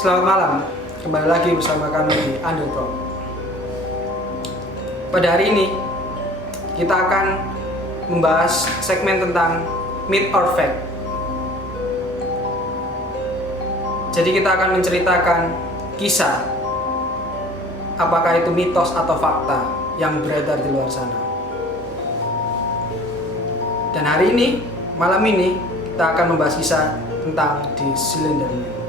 Selamat malam, kembali lagi bersama kami di Underdog. Pada hari ini, kita akan membahas segmen tentang myth or fact. Jadi kita akan menceritakan kisah, apakah itu mitos atau fakta yang beredar di luar sana. Dan hari ini, malam ini, kita akan membahas kisah tentang The Slender Man,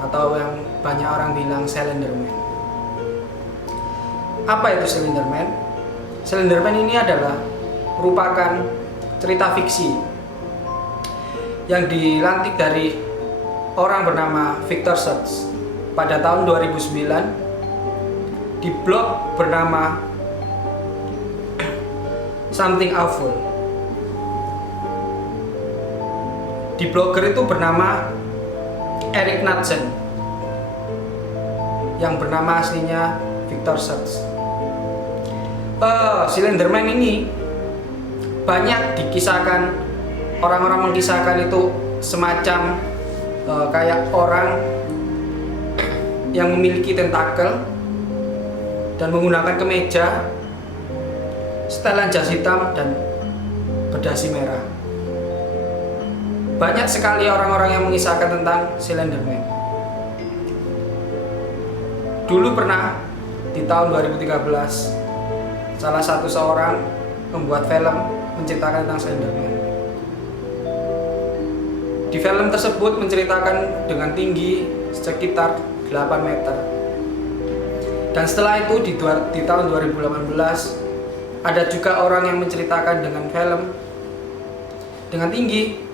atau yang banyak orang bilang Slender Man. Apa itu Slender Man? Slender Man ini adalah merupakan cerita fiksi yang dilantik dari orang bernama Victor Schultz pada tahun 2009 di blog bernama Something Awful. Di blogger itu bernama Eric Knudsen, yang bernama aslinya Victor Schultz. Slender Man ini banyak dikisahkan, orang-orang mengkisahkan itu semacam kayak orang yang memiliki tentakel dan menggunakan kemeja, setelan jas hitam dan berdasi merah. Banyak sekali orang-orang yang mengisahkan tentang Slender Man. Dulu pernah di tahun 2013 salah satu seorang membuat film menceritakan tentang Slender Man. Di film tersebut menceritakan dengan tinggi sekitar 8 meter. Dan setelah itu di tahun 2018 ada juga orang yang menceritakan dengan film dengan tinggi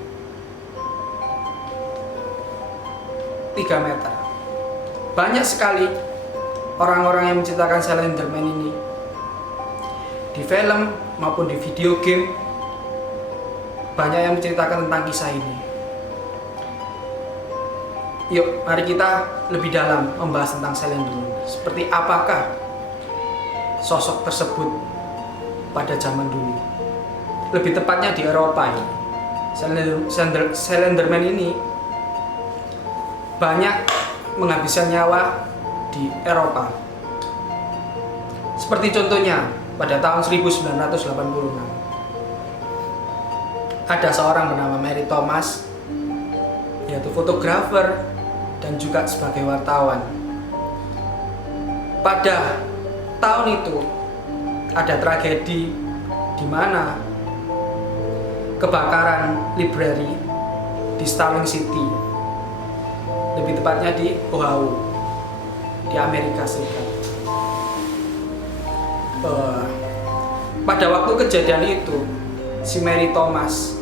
3 meter. Banyak sekali orang-orang yang menceritakan Slender Man ini di film maupun di video game. Banyak yang menceritakan tentang kisah ini. Yuk, mari kita lebih dalam membahas tentang Slender Man. Seperti apakah sosok tersebut pada zaman dulu, lebih tepatnya di Eropa ini. Slender Man ini banyak menghabiskan nyawa di Eropa. Seperti contohnya pada tahun 1986 ada seorang bernama Mary Thomas, yaitu fotografer dan juga sebagai wartawan. Pada tahun itu ada tragedi di mana kebakaran library di Starling City, lebih tepatnya di Ohio, di Amerika Serikat. Pada waktu kejadian itu, si Mary Thomas,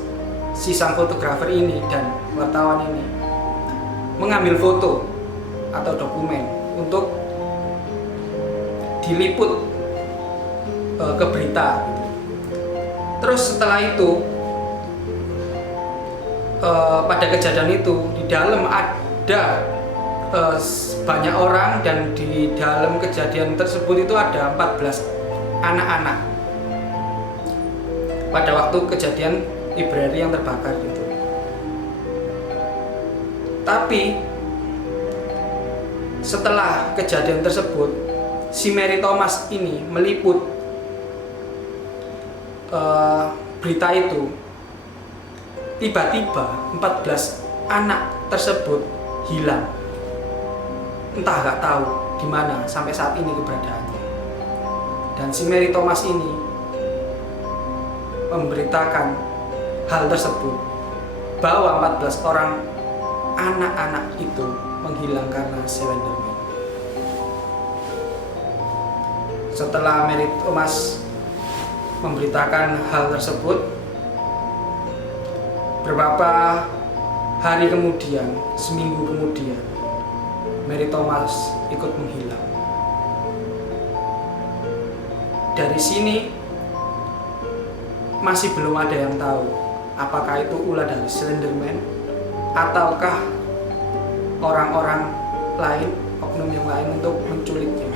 si sang fotografer ini dan wartawan ini mengambil foto atau dokumen untuk diliput ke berita. Terus setelah itu, pada kejadian itu di dalam ada banyak orang, dan di dalam kejadian tersebut itu ada 14 anak-anak pada waktu kejadian library yang terbakar itu. Tapi setelah kejadian tersebut, si Mary Thomas ini meliput berita itu. Tiba-tiba 14 anak tersebut hilang. Entah, nggak tahu di mana sampai saat ini keberadaannya. Dan si Mary Thomas ini memberitakan hal tersebut, bahwa 14 orang anak-anak itu menghilang karena Slender Man. Setelah Mary Thomas memberitakan hal tersebut, beberapa hari kemudian, seminggu kemudian, Mary Thomas ikut menghilang. Dari sini masih belum ada yang tahu apakah itu ulah dari Slender Man ataukah orang-orang lain, oknum yang lain untuk menculiknya,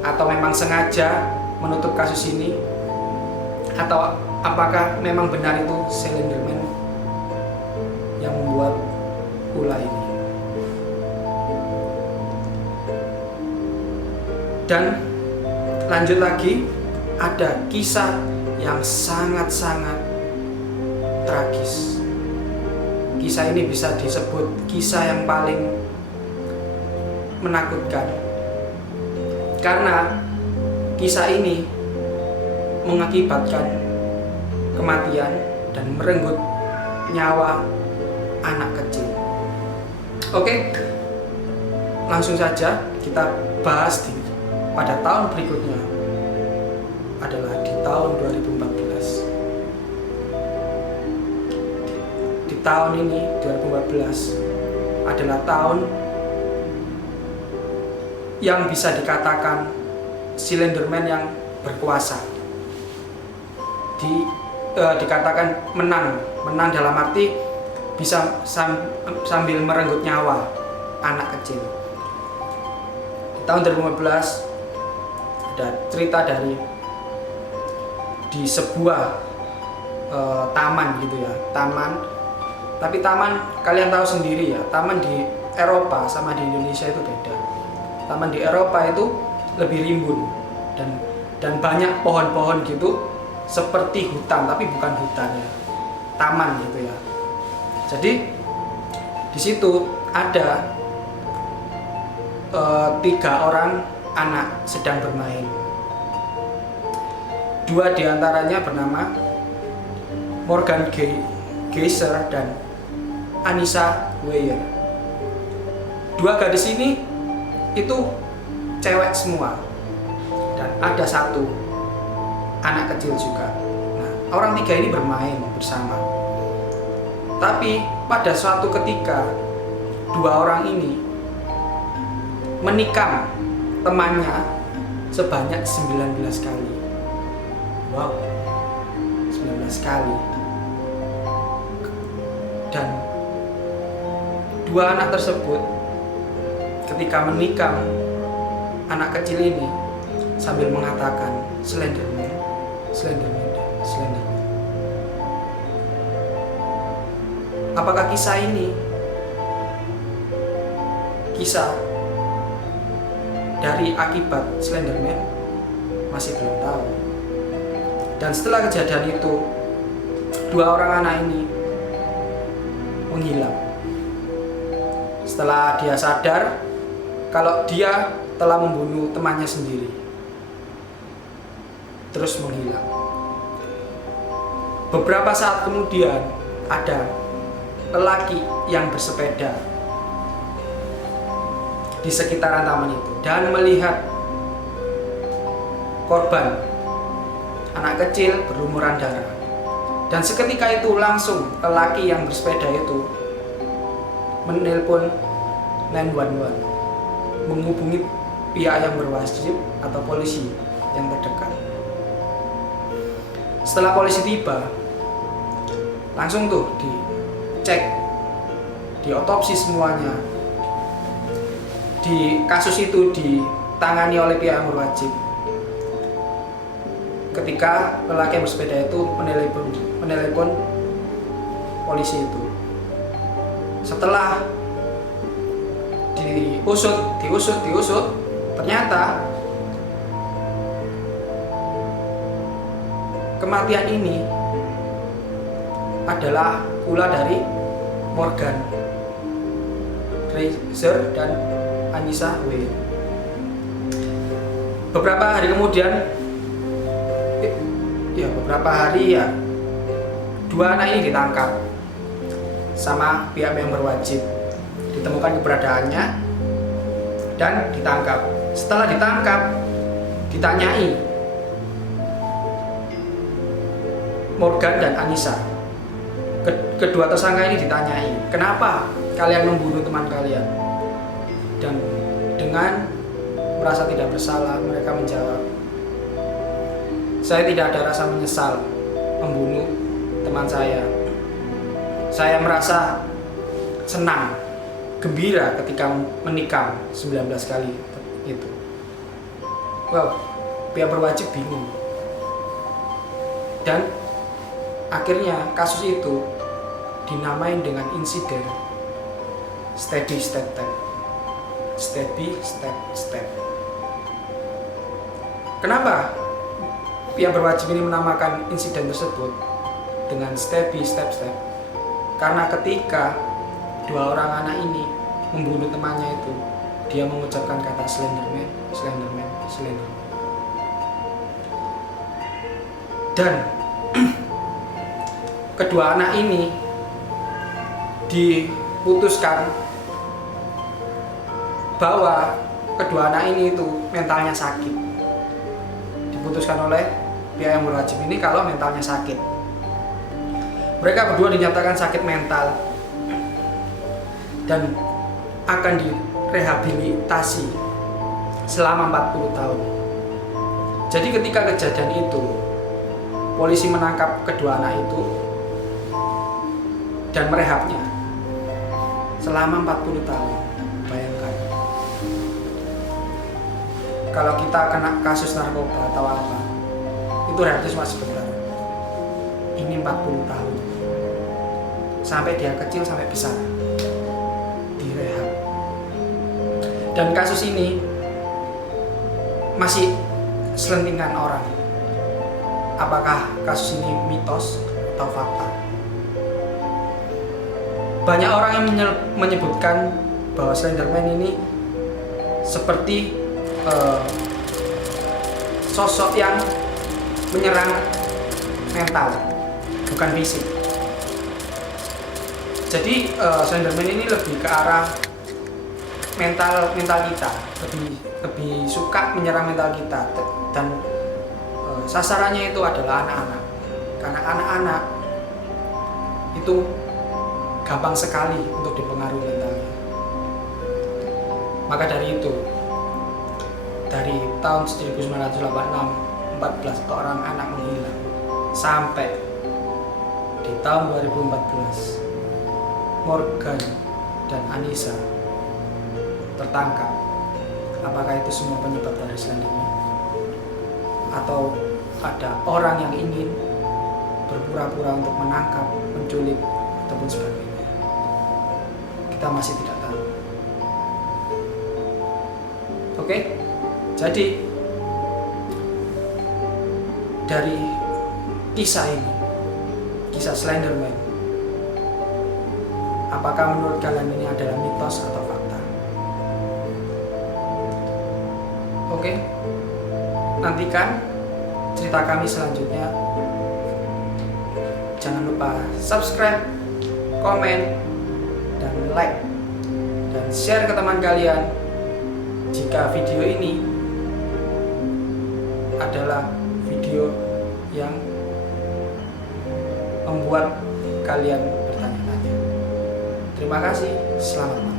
atau memang sengaja menutup kasus ini, atau apakah memang benar itu Slender Man yang membuat ulah ini. Dan lanjut lagi, ada kisah yang sangat-sangat tragis. Kisah ini bisa disebut kisah yang paling menakutkan, karena kisah ini mengakibatkan kematian dan merenggut nyawa anak kecil. Oke, langsung saja kita bahas pada tahun berikutnya, adalah di tahun 2014. Di tahun ini 2014 adalah tahun yang bisa dikatakan Slenderman yang berkuasa. Dikatakan menang dalam arti bisa sambil merenggut nyawa anak kecil. Di tahun 2015 ada cerita di sebuah taman gitu ya, tapi taman kalian tahu sendiri ya, taman di Eropa sama di Indonesia itu beda. Taman di Eropa itu lebih rimbun dan banyak pohon-pohon gitu, seperti hutan tapi bukan hutan ya, taman gitu ya. Jadi di situ ada 3 orang anak sedang bermain. 2 diantaranya bernama Morgan Geyser dan Anissa Weyer. 2 gadis ini itu cewek semua, dan ada 1 anak kecil juga. Nah, orang 3 ini bermain bersama. Tapi pada suatu ketika 2 orang ini menikam temannya sebanyak 19 kali. Wow, 19 kali. Dan 2 anak tersebut ketika menikam anak kecil ini sambil mengatakan Slenderman, Slenderman, Slenderman. Apakah kisah ini kisah dari akibat Slenderman? Masih belum tahu. Dan setelah kejadian itu, 2 orang anak ini menghilang. Setelah dia sadar kalau dia telah membunuh temannya sendiri, terus menghilang. Beberapa saat kemudian ada lelaki yang bersepeda di sekitaran taman itu dan melihat korban, anak kecil berlumuran darah. Dan seketika itu langsung lelaki yang bersepeda itu menelpon 911, menghubungi pihak yang berwajib atau polisi yang terdekat. Setelah polisi tiba, langsung tuh dicek, diotopsi semuanya. Di kasus itu ditangani oleh pihak yang berwajib. Ketika lelaki yang bersepeda itu menelepon polisi itu. Setelah diusut, ternyata kematian ini adalah pula dari Morgan Geyser dan Anissa Weyer. Beberapa hari kemudian, dua anak ini ditangkap sama pihak yang berwajib. Ditemukan keberadaannya dan ditangkap. Setelah ditangkap, ditanyai Morgan dan Anissa. Kedua tersangka ini ditanyai, kenapa kalian membunuh teman kalian? Dan dengan merasa tidak bersalah, mereka menjawab, saya tidak ada rasa menyesal membunuh teman saya. Saya merasa senang, gembira ketika menikam 19 kali itu. Wow, pihak berwajib bingung. Dan akhirnya kasus itu dinamain dengan insiden Steady Step Step. Steady Step Step. Kenapa pihak berwajib ini menamakan insiden tersebut dengan step by step? Karena ketika dua orang anak ini membunuh temannya itu, dia mengucapkan kata Slenderman. Dan kedua anak ini diputuskan bahwa kedua anak ini itu mentalnya sakit. Diputuskan oleh pihak yang berwajib ini kalau mentalnya sakit. Mereka berdua dinyatakan sakit mental dan akan direhabilitasi selama 40 tahun. Jadi ketika kejadian itu, polisi menangkap kedua anak itu dan merehabnya selama 40 tahun. Bayangkan, kalau kita kena kasus narkoba atau apa, itu rehabnya cuma sebentar. Ini 40 tahun, sampai dia kecil sampai besar direhab. Dan kasus ini masih selentingan orang. Apakah kasus ini mitos atau fakta? Banyak orang yang menyebutkan bahwa Slenderman ini seperti sosok yang menyerang mental, bukan fisik. Jadi Slenderman ini lebih ke arah mental kita, lebih suka menyerang mental kita, dan sasarannya itu adalah anak-anak, karena anak-anak itu gampang sekali untuk dipengaruhi mentalnya. Maka dari itu, dari tahun 1986, 14 orang anak menghilang sampai di tahun 2014 Morgan dan Anissa tertangkap. Apakah itu semua penyebab dari Slenderman? Atau ada orang yang ingin berpura-pura untuk menangkap, menculik, ataupun sebagainya? Kita masih tidak tahu. Oke? Jadi dari kisah ini, kisah Slenderman, apakah menurut kalian ini adalah mitos atau fakta? Oke? Nantikan cerita kami selanjutnya. Jangan lupa subscribe, komen, dan like, dan share ke teman kalian jika video ini adalah video yang membuat kalian bertanya-tanya. Terima kasih, selamat malam.